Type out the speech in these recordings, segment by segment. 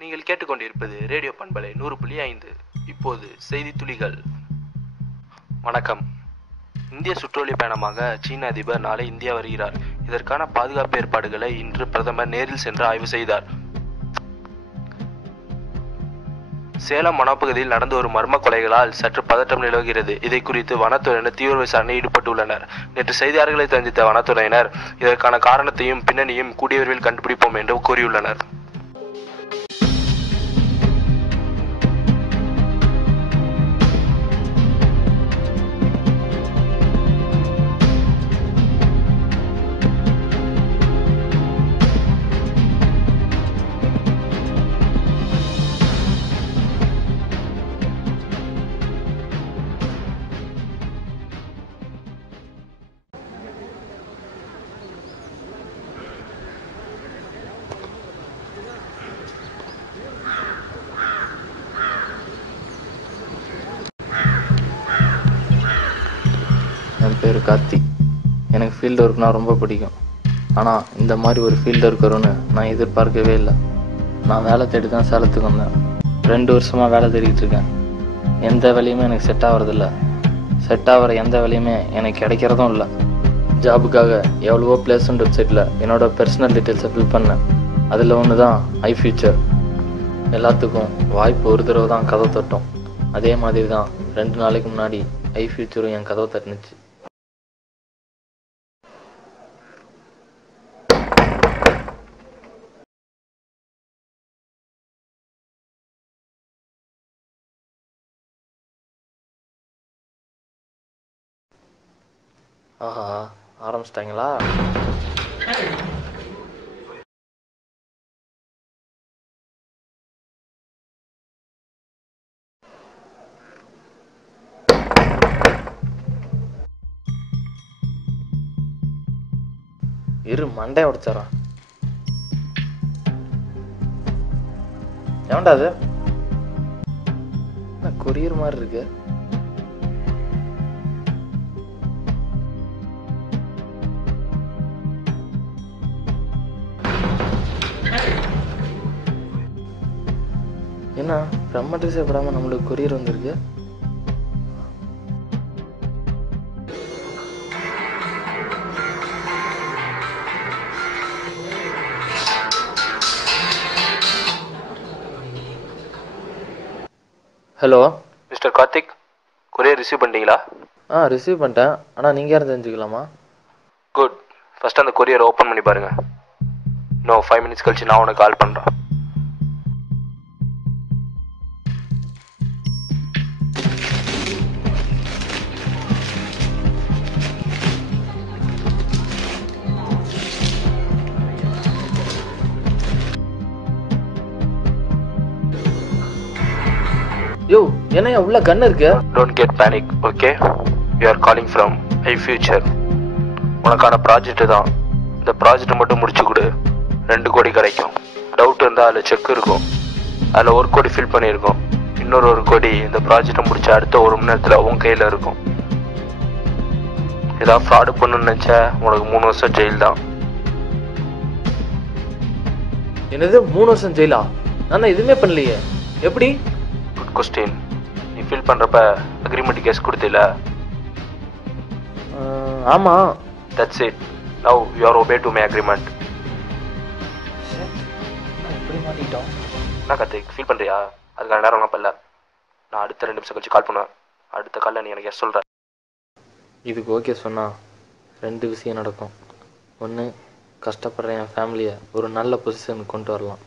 நீங்கள் கேட்டுக்கொண்டிருப்பது ரேடியோ பண்பலை 100.5. இப்போது செய்தி துளிகள். வணக்கம். இந்திய சுற்றுலா பயணமாக சீன அதிபர் நாளை இந்தியா வருகிறார். இதற்கான பாதுகாப்பு ஏற்பாடுகளை இன்று பிரதமர் நேரில் சென்று ஆய்வு செய்தார். சேலம் வனப்பகுதியில் நடந்து வரும் மர்ம கொலைகளால் சற்று பதட்டம் நிலவுகிறது. இதை குறித்து வனத்துறையினர் தீவிர விசாரணையில் ஈடுபட்டுள்ளனர். நேற்று செய்தியாளர்களை சந்தித்த வனத்துறையினர் இதற்கான காரணத்தையும் பின்னணியும் கூடிய விரைவில் கண்டுபிடிப்போம் என்று கூறியுள்ளனர். என் பேர் கார்த்திக். எனக்கு ஃபீல்டு ஒர்க்னால் ரொம்ப பிடிக்கும். ஆனால் இந்த மாதிரி ஒரு ஃபீல்டு ஒர்க் வரும்னு நான் எதிர்பார்க்கவே இல்லை. நான் வேலை தேடி தான் சேலத்துக்கு வந்தேன். 2 வருஷமாக வேலை தேடிக்கிட்டு இருக்கேன். எந்த வேலையுமே எனக்கு செட் ஆகிறதில்ல. செட் ஆகிற எந்த வேலையுமே எனக்கு கிடைக்கிறதும் இல்லை. ஜாபுக்காக எவ்வளவோ பிளேஸ்மெண்ட் வெப்சைட்டில் என்னோடய பர்சனல் டீட்டெயில்ஸை ஃபில் பண்ணேன். அதில் ஒன்று தான் iFuture. எல்லாத்துக்கும் வாய்ப்பு ஒரு தடவை தான் கதவை தட்டும். அதே மாதிரி தான் 2 நாளைக்கு முன்னாடி iFuture என் கதவை தட்டுனுச்சு. ஆஹா, ஆரம்பிச்சிட்டாங்களா? இரு, மண்டையை உடைச்சாரான். எவன்டா அது? கொரியர் மாதிரி இருக்கு. என்ன பிரம்ம ட்ரெஸ்ஸே போடாம நம்மளுக்கு கொரியர் வந்திருக்கு. Hello mister Karthik, courier receive பண்ணிட்டீங்களா? ரிசீவ் பண்ணிட்டேன். ஆனால் நீங்கள் யாரும் தெரிஞ்சுக்கலாமா? குட். ஃபர்ஸ்ட் அந்த கொரியரை ஓப்பன் பண்ணி பாருங்க. இன்னும் 5 minutes கழிச்சு நான் உனக்கு கால் பண்ணுறேன். யோ, என்ன உள்ள கன் இருக்கு? Don't get panic, okay? We are calling from iFuture. உனக்கான ப்ராஜெக்ட் தான். இந்த ப்ராஜெக்ட் மட்டும் முடிச்சு கொடு, 2 கோடி கிடைக்கும். டவுட் இருந்தால் அதில் செக் இருக்கும். அதில் 1 கோடி ஃபில் பண்ணியிருக்கோம். இன்னொரு 1 கோடி இந்த ப்ராஜெக்டை முடிச்ச அடுத்த 1 மணி நேரத்தில் உன் கையில் இருக்கும். ஏதாவது ஃப்ராடு பண்ணணும்னு நினச்சா உனக்கு 3 வருஷம் ஜெயில் தான். என்னது 3 வருஷம் ஜெயிலா? நான் எதுவுமே பண்ணலையே. எப்படி? Good question. நீ ஃபில் பண்ணுறப்ப அக்ரிமெண்ட் கேஸ் கொடுத்தில? ஆமாம். That's it. Now you are obey to my agreement. எப்படி மாட்டிக்கிட்டோம்? என்ன கார்த்திக், ஃபீல் பண்ணுறியா? அதுக்கான நேரம் இப்போ இல்லை. நான் அடுத்த 2 நிமிஷம் கழிச்சு கால் பண்ணுவேன். அடுத்த காலில் நீ எனக்கு சொல்கிற. இதுக்கு ஓகே சொன்னால் 2 விஷயம் நடக்கும். ஒன்று, கஷ்டப்படுற என் ஃபேமிலியை ஒரு நல்ல பொசிஷனுக்கு கொண்டு வரலாம்.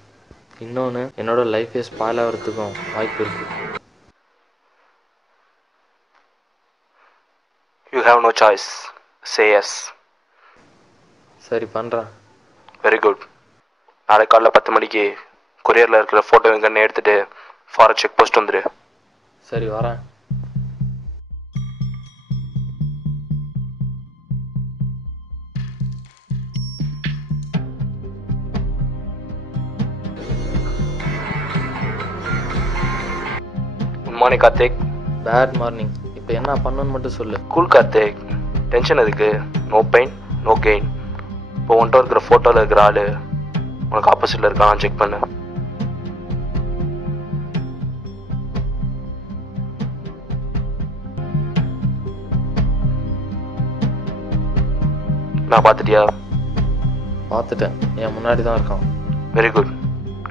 இன்னொன்று, என்னோட லைஃபே ஸ்பாயில் ஆகிறதுக்கும் வாய்ப்பு இருக்குது. You have no choice. Say yes. சரி, பண்ணுறேன். Very good. நாளைக்கு காலைல 10 மணிக்கு கொரியரில் இருக்கிற ஃபோட்டோ எங்கன்னு எடுத்துகிட்டு ஃபாரஸ்ட் செக் போஸ்ட் வந்துடு. சரி, வரேன். Good morning Karthik. Bad morning. இப்போ என்ன பண்ணணும்னு மட்டும் சொல்லு. கூல் கார்த்திக், டென்ஷன் எதுக்கு? No pain no gain. இப்போ உன்கிட்ட இருக்கிற ஃபோட்டோவில் இருக்கிற ஆள் உனக்கு ஆப்போசிட்டில் இருக்கான்னு செக் பண்ணு. நான் பார்த்துட்டியா? பார்த்துட்டேன், என் முன்னாடி தான் இருக்கான். Very good.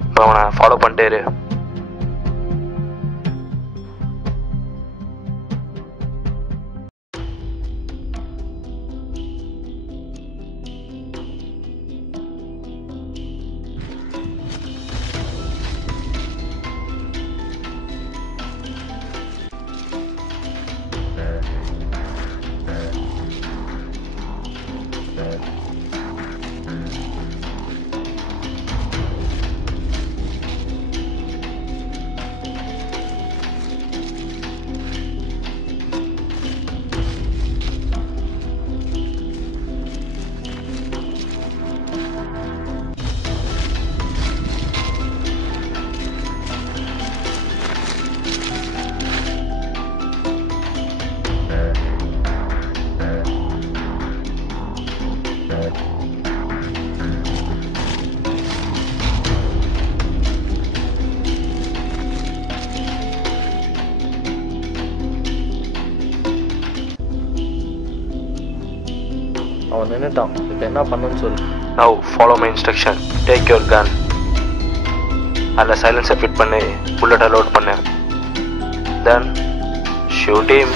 இப்போ அவனை ஃபாலோ பண்ணிட்டே இரு. அவன் நின்றுட்டான். இப்போ என்ன பண்ணுன்னு சொல்லு. Now follow my instruction. Take your gun. அதில் சைலன்ஸை ஃபிட் பண்ணி புல்லட்டை லோட் பண்ணு. Then shoot him.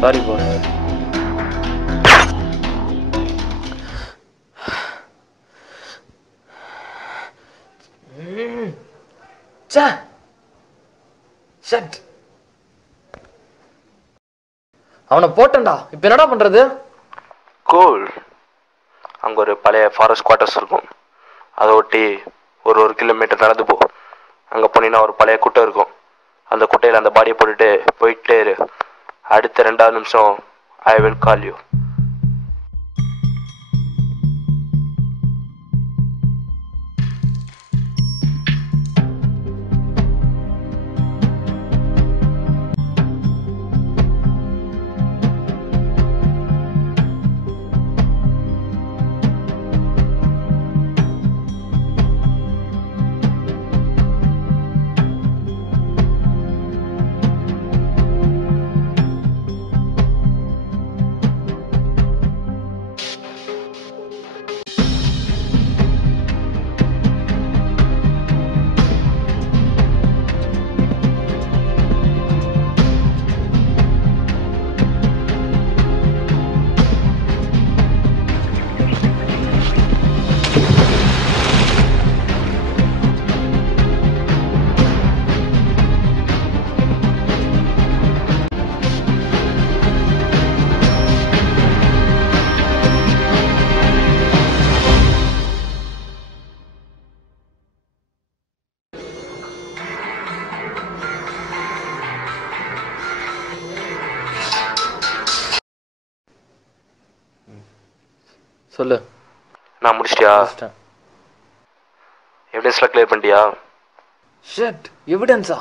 Sorry boss. Shut. அவனை போட்டேன்டா. இப்போ என்னடா பண்ணுறது? கூல். அங்கே ஒரு பழைய ஃபாரஸ்ட் குவார்ட்டர்ஸ் இருக்கும். அதை ஒட்டி ஒரு கிலோமீட்டர் நடந்து போ. அங்கே போனீங்கன்னா ஒரு பழைய குட்டை இருக்கும். அந்த குட்டையில் அந்த பாடியை போட்டுட்டு போயிட்டே இரு. அடுத்த 2வது நிமிஷம் ஐ வில் கால் யூ. சொல்லு. நான் முடிச்சிட்டியா? எவிடன்ஸ்லாம் கிளியர் பண்ணிட்டியா? ஷட். எவிடன்ஸா?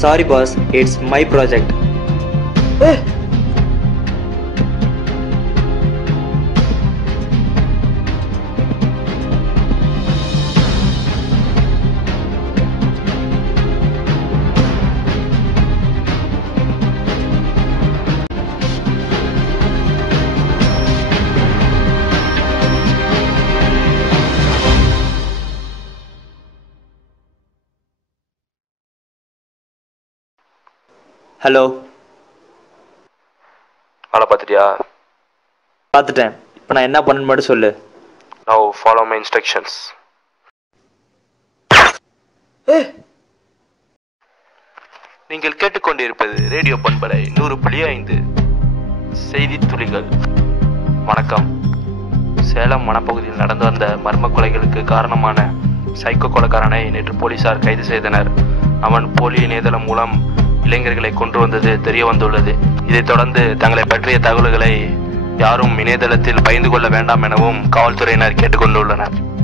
Sorry boss, it's my project. Hello. ஆளை பார்த்துட்டியா? பார்த்துட்டேன். இப்போ நான் என்ன பண்ணணும்னு மட்டும் சொல்லு. Now follow my instructions. நீங்கள் கேட்டுக்கொண்டிருப்பது ரேடியோ பண்பலை 100.5 செய்தி துளிகள். வணக்கம். சேலம் வனப்பகுதியில் நடந்து வந்த மர்ம கொலைகளுக்கு காரணமான சைக்கோ கொலைக்காரனை நேற்று போலீசார் கைது செய்தனர். அவன் போலி இணையதளம் மூலம் இளைஞர்களை கொண்டு வந்தது தெரிய வந்துள்ளது. இதைத் தொடர்ந்து தங்களை பற்றிய தகவல்களை யாரும் இணையதளத்தில் பகிர்ந்து கொள்ள வேண்டாம் எனவும் காவல்துறையினர் கேட்டுக்கொண்டுள்ளனர்.